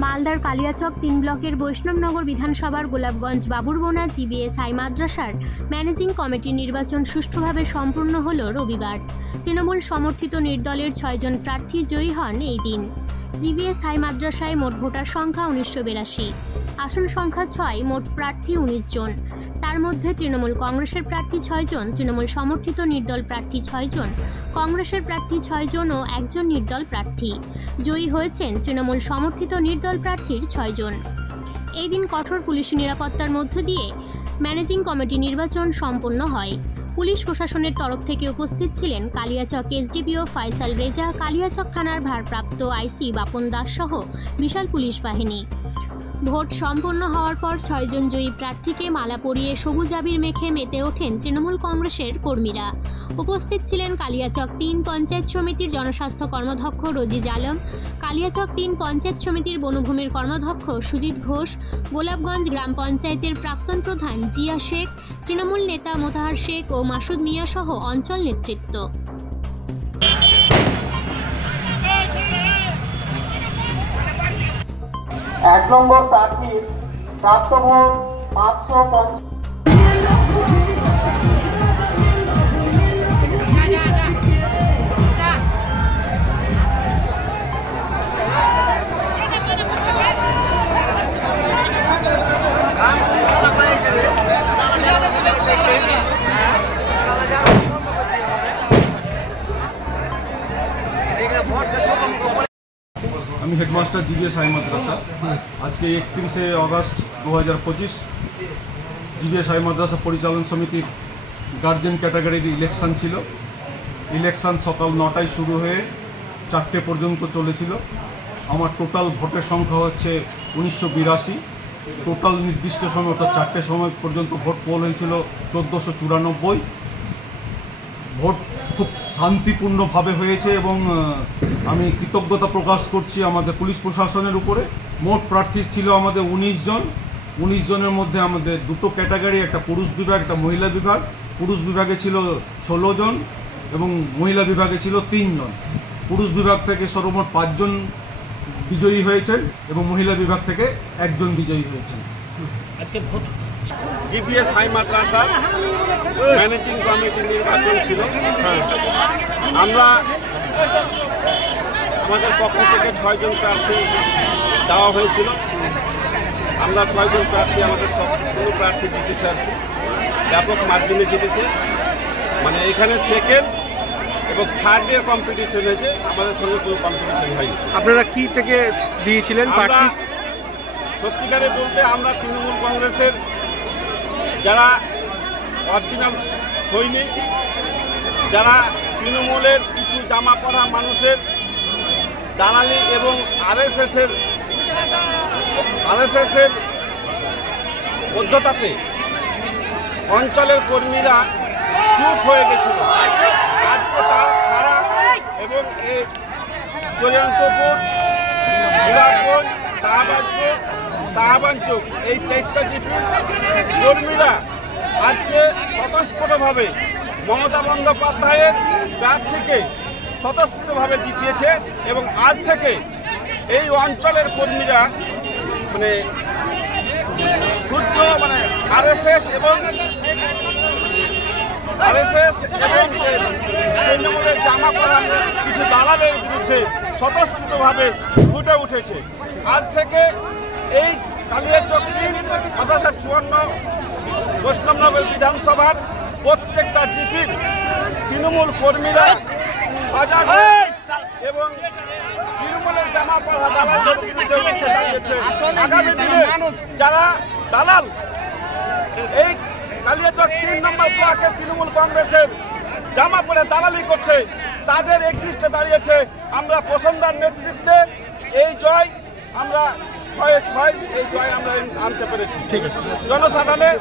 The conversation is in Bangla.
মালদার কালিয়াচক 3 ব্লকের বৈষ্ণবনগর বিধানসভার গোলাপগঞ্জ বাবুরবোনা জিবিএস হাই মাদ্রাসার ম্যানেজিং কমিটির নির্বাচন সুষ্ঠুভাবে সম্পূর্ণ হল রবিবার। তৃণমূল সমর্থিত নির্দলের 6 জন প্রার্থী জয়ী হন এই দিন। জিবিএস হাই মাদ্রাসায় মোট ভোটার সংখ্যা 1982, আসন সংখ্যা 6, মোট প্রার্থী 19 জন। তার মধ্যে তৃণমূল কংগ্রেসের প্রার্থী 6 জন, তৃণমূল সমর্থিত নির্দল প্রার্থী 6 জন, কংগ্রেসের প্রার্থী 6 জন ও একজন নির্দল প্রার্থী। জয়ী হয়েছেন তৃণমূল সমর্থিত নির্দল প্রার্থীর 6 জন। এই দিন কঠোর পুলিশি নিরাপত্তার মধ্য দিয়ে ম্যানেজিং কমিটি নির্বাচন সম্পন্ন হয়। পুলিশ প্রশাসনের তরফ থেকে উপস্থিত ছিলেন কালিয়াচক এসডিপিও ফয়সাল রেজা, কালিয়াচক থানার ভারপ্রাপ্ত আইসি বাপন দাস সহ বিশাল পুলিশ বাহিনী। ভোট সম্পন্ন হওয়ার পর 6 জন জয়ী প্রার্থীকে মালা পরিয়ে সবুজ আবির মেখে মেতে ওঠেন তৃণমূল কংগ্রেসের কর্মীরা। উপস্থিত ছিলেন কালিয়াচক 3 পঞ্চায়েত সমিতির জনস্বাস্থ্য কর্মধ্যক্ষ রজিজ আলম, কালিয়াচক 3 পঞ্চায়েত সমিতির বনভূমির কর্মধ্যক্ষ সুজিত ঘোষ, গোলাপগঞ্জ গ্রাম পঞ্চায়েতের প্রাক্তন প্রধান জিয়া শেখ, তৃণমূল নেতা মোতাহার শেখ ও মাসুদ মিয়া সহ অঞ্চল নেতৃত্ব। 1 নম্বর প্রার্থীর প্রাপ্ত ভোট 550। আমি হেডমাস্টার জিবিএস হাই মাদ্রাসা। আজকে 31শে অগস্ট 2025 জিবিএস হাই মাদ্রাসা পরিচালন সমিতির গার্জেন ক্যাটাগরির ইলেকশন ছিল। ইলেকশন সকাল 9টায় শুরু হয়ে 4টে পর্যন্ত চলেছিল। আমার টোটাল ভোটের সংখ্যা হচ্ছে 1982। টোটাল নির্দিষ্ট সময় অর্থাৎ 4টে সময় পর্যন্ত ভোট পোল হয়েছিল 1494। ভোট খুব শান্তিপূর্ণভাবে হয়েছে এবং আমি কৃতজ্ঞতা প্রকাশ করছি আমাদের পুলিশ প্রশাসনের উপরে। মোট প্রার্থী ছিল আমাদের 19 জন। 19 জনের মধ্যে আমাদের দুটো ক্যাটাগরি, একটা পুরুষ বিভাগ, একটা মহিলা বিভাগ। পুরুষ বিভাগে ছিল 16 জন এবং মহিলা বিভাগে ছিল 3 জন। পুরুষ বিভাগ থেকে সর্বমোট 5 জন বিজয়ী হয়েছেন এবং মহিলা বিভাগ থেকে 1 জন বিজয়ী হয়েছেন। আজকে ভোট জিবিএস হাই মাদ্রাসার ম্যানেজিং কমিটির নির্বাচন ছিল। আমরা আমাদের পক্ষ থেকে 6 জন প্রার্থী দেওয়া হয়েছিল। আমরা 6 জন প্রার্থী, আমাদের কোনো প্রার্থী জিতেছে, ব্যাপক মার্জিনে জিতেছে। মানে এখানে সেকেন্ড এবং থার্ডের কম্পিটিশন হয়েছে, আমাদের সঙ্গে কোনো কম্পিটিশন হয়নি। আপনারা কি থেকে দিয়েছিলেন প্রার্থী? সত্যিকারে বলতে আমরা তৃণমূল কংগ্রেসের যারা অরিজিনাল সৈনিক, যারা তৃণমূলের কিছু জামা পরা মানুষের দালালি এবং আরএসএসের বদ্ধতাতে অঞ্চলের কর্মীরা চুপ হয়ে গেছিল। আজকে তার ছাড়া এবং এই জয়ন্তপুর, গোলাপগঞ্জ, শাহবাজপুর এই 4টা জিপির কর্মীরা আজকে স্বতঃস্ফূর্তভাবে মমতা বন্দ্যোপাধ্যায়ের প্রার্থীকে স্বতঃস্ফূর্তভাবে জিতিয়েছে এবং আজ থেকে এই অঞ্চলের কর্মীরা আরএসএস এবং তৃণমূলের জামা পরা কিছু দালালের বিরুদ্ধে স্বতঃস্ফূর্তভাবে ফুটে উঠেছে। আজ থেকে এই কালিয়াচক 3 অর্থাৎ 54 বৈষ্ণবনগর বিধানসভার প্রত্যেকটা জিপির তৃণমূল কর্মীরা সজাগ এবং তৃণমূলের জামা পরা দালালের বিরুদ্ধে উঠে দাঁড়িয়েছে। আগামী দিনে যারা দালাল এই কালিয়াচক 3 নম্বর ব্লকে তৃণমূল কংগ্রেসের জামা পরে দালালি করছে, তাদের এগনিস্টে দাঁড়িয়েছে। আমরা প্রসন্নদার নেতৃত্বে এই জয় আমরা 6-6 এই জয় আমরা আনতে পেরেছি। ঠিক আছে, জনসাধারণের